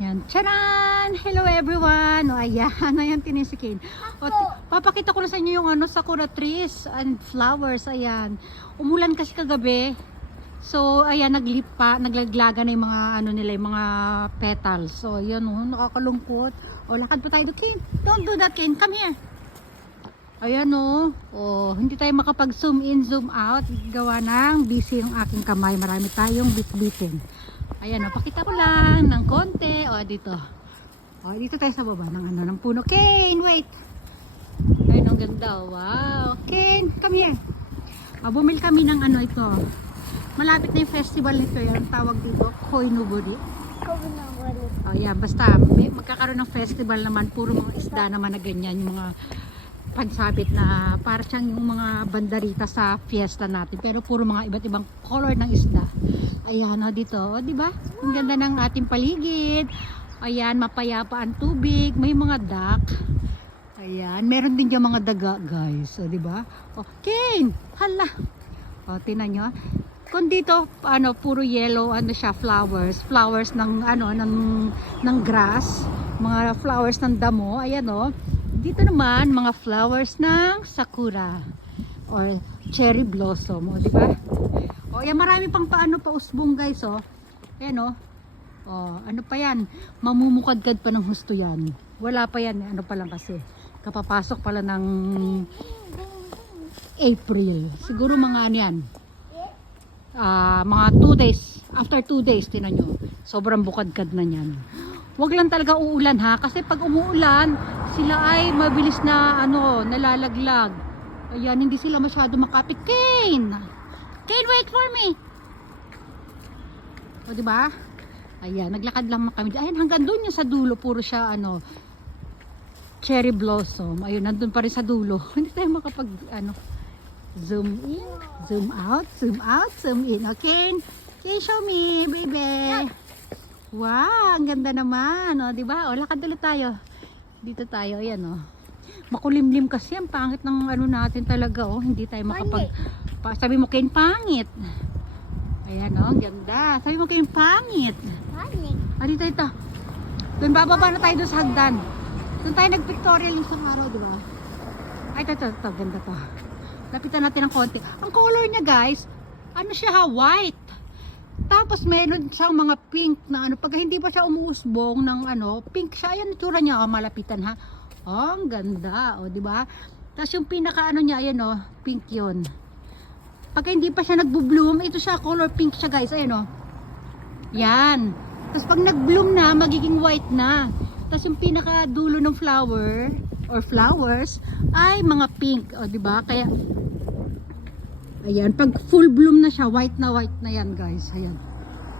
Yan. Charan! Hello everyone! O ayan, ayan tinisikin. O, papakita ko na sa inyo yung sakura trees and flowers. Ayan. Umulan kasi kagabi. So, ayan, naglaglaga na yung mga, nila, yung mga petals. So, ayan nakakalungkot. O, lakad pa tayo. Ken, don't do that, Ken. Come here. Ayan hindi tayo makapag-zoom in, zoom out. Gawa ng busy yung aking kamay. Marami tayong bit-bitin. Ayan pakita ko lang ng konti. Dito. Dito tayo sa baba ng puno. Ken, wait. Ayun, ang ganda. Wow. Ken, come here. Bumili kami ng ito. Malapit na yung festival nito. Yan, tawag dito, Koinobori. Yan, basta magkakaroon ng festival naman. Puro mga isda naman na ganyan. Yung mga pansabit na para siyang yung mga bandarita sa fiesta natin, pero puro mga iba't ibang color ng isda. Ayan dito, di ba? Ang ganda ng ating paligid. Ayan, mapayapa ang tubig, may mga duck. Ayan, meron din diyan mga daga, guys. Di ba? Ken, hala. Tingnan niyo. Kung dito puro yellow siya, flowers ng ng grass, mga flowers ng damo. Ayan dito naman mga flowers ng sakura or cherry blossom, di ba? Yan, marami pang pausbong, guys. Ayan ano pa yan, mamumukadkad pa ng husto yan. Wala pa yan, pa lang kasi kapapasok pala ng April. Siguro mga yan, mga 2 days, after 2 days, tinan nyo, sobrang bukadkad na yan. Wag lang talaga uulan kasi pag umuulan sila ay mabilis na nalalaglag. Ayan, hindi sila masyado makapit. Ken, wait for me. Di ba? Ayan, naglakad lang kami. Ayan, hanggang doon yung sa dulo, puro siya cherry blossom. Ayun, nandun pa rin sa dulo. Hindi tayo makapag zoom in, zoom out, zoom in. Okay, show me, baby. Wow, ang ganda naman, di ba? Lakad ulit tayo. Dito tayo, ayan makulimlim kasi ang pangit ng natin talaga, hindi tayo sabi mo, Ken, pangit. Ayan ang ganda. Sabi mo, Ken, pangit. Dito ito. Doon bababa na tayo doon sa hagdan. Doon tayo nag-pictorial yung isang araw, di ba? Ay, ito, ganda to. Lapitan natin ng konti. Ang color niya, guys, siya white. Tapos meron siyang mga pink na pag hindi pa siya umuusbong ng pink siya. Ayan, itsura niya, malapitan ang ganda, di ba? Tapos yung pinaka niya, ayan pink 'yon. Pag hindi pa siya nagbo-bloom, ito siya, color pink siya, guys. Ayan yan. Tapos pag nag-bloom na, magiging white na. Tapos yung pinaka dulo ng flower or flowers ay mga pink, di ba? Kaya ayan, pag full bloom na siya, white na yan, guys. Ayan.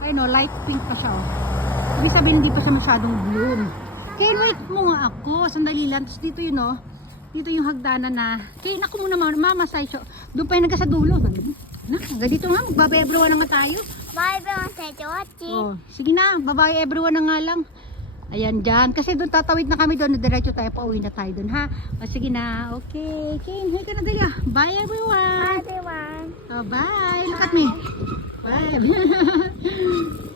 Ayun light pink pa siya. Ibig sabihin, hindi pa siya masyadong bloom. Kaya wait mo nga ako. Sandali lang. Tapos dito yun, dito yung hagdanan na. Kaya ako muna, mamasay siya. Doon pa yung nagka sa dulo. Dito nga, magbabay everyone na nga tayo. Bye everyone, thank you watching. Sige na, bye everyone na nga lang. Ayan dyan. Kasi doon tatawid na kami doon. Diretso tayo, pauwi na tayo doon, ha? Sige na. Okay. Ken, hey ka na dali. Bye everyone. Bye everyone. Bye. Look at me. Bye.